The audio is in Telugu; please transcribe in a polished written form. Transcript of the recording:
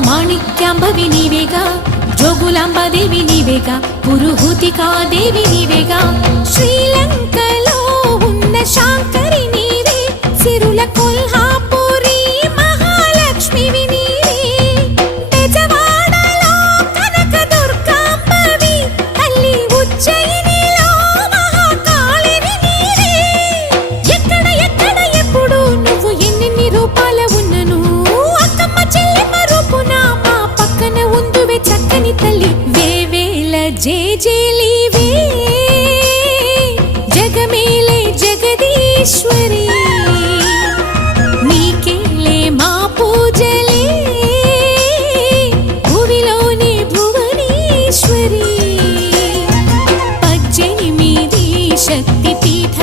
మాణిక్యాంబవి నీవేగా, జోగులాంబాదేవి నీవేగా, పురుహూతికాదేవి నీవేగా. శ్రీలంకలో ఉన్న శాంకరి నీవే, సిరుల కొల్హాపురి మహాలక్ష్మివి నీవే. బెజవాడలో కనక దుర్గాంబవి, తల్లి ఉజ్జయినిలో మహాకాళిని నీవే. ఎక్కడ ఎక్కడ ఎప్పుడు నువ్వు ఎన్నెన్ని రూపాల ఉన్నను, అక్కమ్మ చెల్లెమ్మ రూపున మా పక్కన ఉందువే చక్కని తల్లి. వేవేల జేజేలివే, జగమేలే జగదీశ్వరి, నీకేలే మా పూజలే, భువిలోని భువనేశ్వరి. 18 శక్తి పీఠ